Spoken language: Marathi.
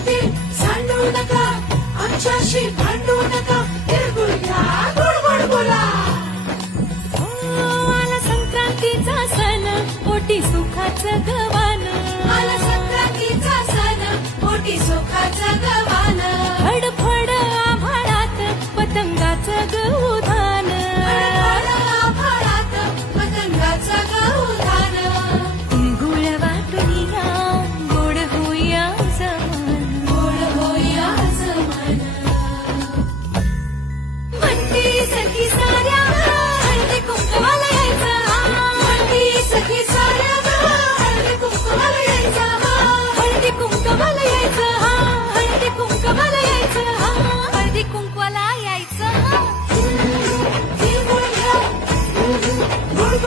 येते सांडू नका, आमच्याशी भांडू नका, तिळगुळ घ्या गोड गोड बोला. आला संक्रांतीचा सण, पोटी सुखाचं